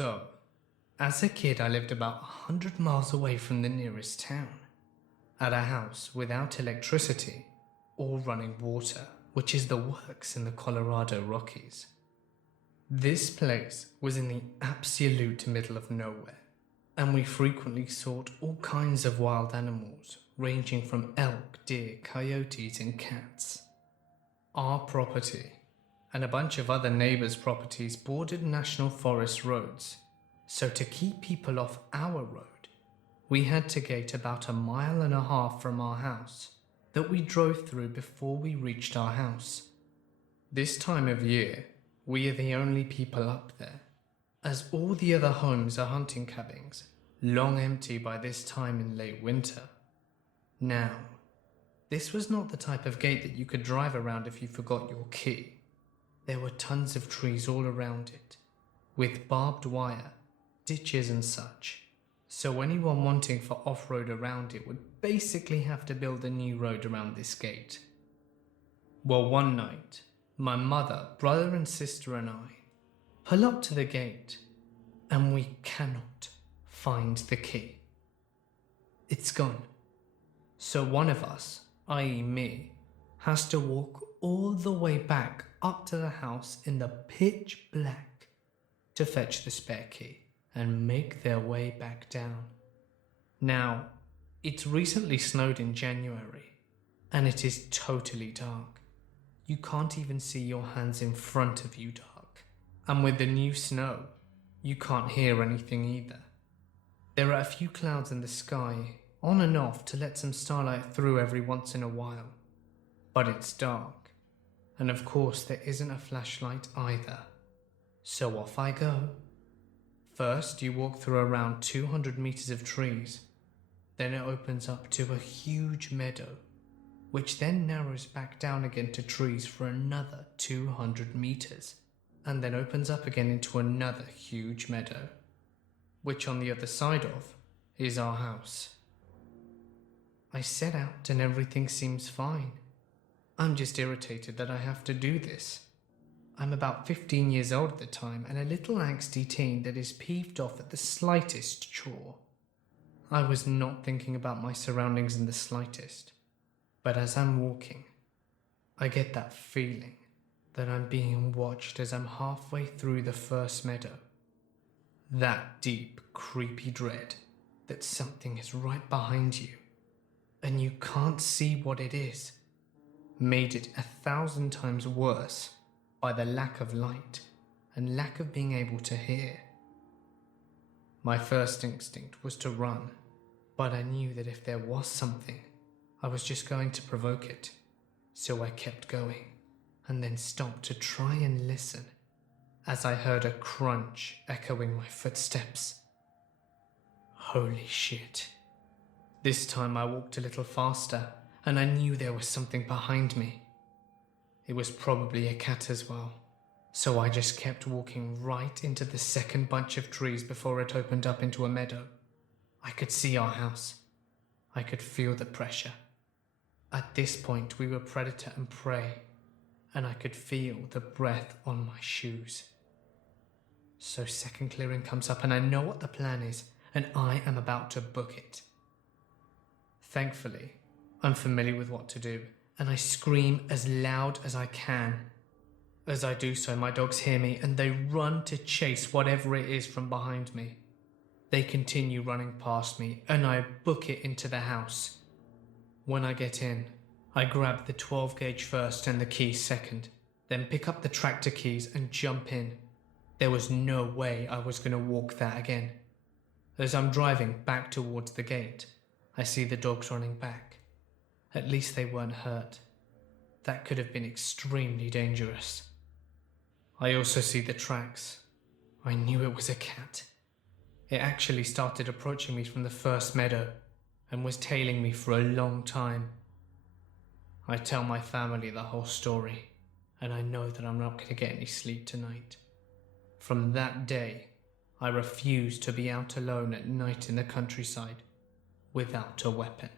So, as a kid I lived about 100 miles away from the nearest town, at a house without electricity or running water, which is the works in the Colorado Rockies. This place was in the absolute middle of nowhere, and we frequently saw all kinds of wild animals, ranging from elk, deer, coyotes, and cats. Our property and a bunch of other neighbors' properties bordered national forest roads, so to keep people off our road, we had to gate about 1.5 miles from our house that we drove through before we reached our house. This time of year, we are the only people up there, as all the other homes are hunting cabins, long empty by this time in late winter. Now, this was not the type of gate that you could drive around if you forgot your key. There were tons of trees all around it, with barbed wire, ditches and such, so anyone wanting for off-road around it would basically have to build a new road around this gate. Well, one night, my mother, brother and sister and I pull up to the gate, and we cannot find the key. It's gone. So one of us, i.e. me, has to walk all the way back up to the house in the pitch black to fetch the spare key and make their way back down. Now, it's recently snowed in January, and it is totally dark. You can't even see your hands in front of you dark, and with the new snow, you can't hear anything either. There are a few clouds in the sky, on and off to let some starlight through every once in a while, but it's dark. And of course there isn't a flashlight either. So off I go. First you walk through around 200 meters of trees. Then it opens up to a huge meadow, which then narrows back down again to trees for another 200 meters, and then opens up again into another huge meadow, which on the other side of is our house. I set out and everything seems fine. I'm just irritated that I have to do this. I'm about 15 years old at the time and a little angsty teen that is peeved off at the slightest chore. I was not thinking about my surroundings in the slightest, but as I'm walking, I get that feeling that I'm being watched as I'm halfway through the first meadow. That deep, creepy dread that something is right behind you and you can't see what it is, made it 1,000 times worse by the lack of light and lack of being able to hear. My first instinct was to run, but I knew that if there was something, I was just going to provoke it, so I kept going and then stopped to try and listen as I heard a crunch echoing my footsteps. Holy shit. This time I walked a little faster, and I knew there was something behind me. It was probably a cat as well, so I just kept walking right into the second bunch of trees before it opened up into a meadow. I could see our house. I could feel the pressure. At this point we were predator and prey, and I could feel the breath on my shoes. So second clearing comes up and I know what the plan is, and I am about to book it. Thankfully, I'm familiar with what to do, and I scream as loud as I can. As I do so, my dogs hear me and they run to chase whatever it is from behind me. They continue running past me and I book it into the house. When I get in, I grab the 12 gauge first and the keys second, then pick up the tractor keys and jump in. There was no way I was going to walk that again. As I'm driving back towards the gate, I see the dogs running back. At least they weren't hurt. That could have been extremely dangerous. I also see the tracks. I knew it was a cat. It actually started approaching me from the first meadow and was tailing me for a long time. I tell my family the whole story, and I know that I'm not going to get any sleep tonight. From that day, I refused to be out alone at night in the countryside without a weapon.